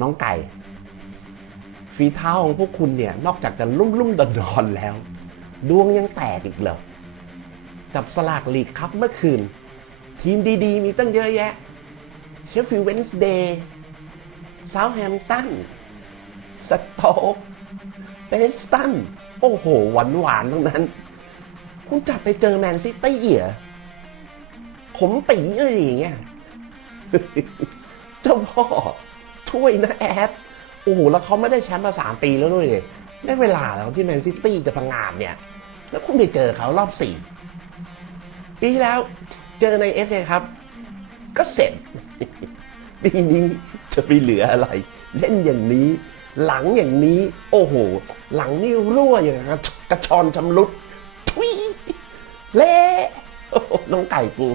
น้องไก่ฝีเท้าของพวกคุณเนี่ยนอกจากจะลุ่มๆดอนๆแล้วดวงยังแตกอีกเหรอจับสลากลีกครับเมื่อคืนทีมดีๆมีตั้งเยอะแยะเชฟฟิลด์เวนส์เดย์เซาท์แฮมป์ตันสโต๊กเบสตันโอ้โหหวานๆทั้งนั้นคุณจับไปเจอแมนซิตี้เหรอขมปีเลยอย่างเงี้ยเจ้าพ่อช่วยนะแอดโอ้โหแล้วเขาไม่ได้แชมป์มา3 ปีแล้วด้วยเนี่ยได้เวลาแล้วที่แมนซิตี้จะพังงาดเนี่ยแล้วคุณไปเจอเขารอบ4 ปีที่แล้วเจอใน FA ครับก็เสร็จ ปีนี้จะไปเหลืออะไรเล่นอย่างนี้หลังอย่างนี้โอ้โหหลังนี่รั่วอย่างกระชอนชำรุดทุยเละน้องไก่กู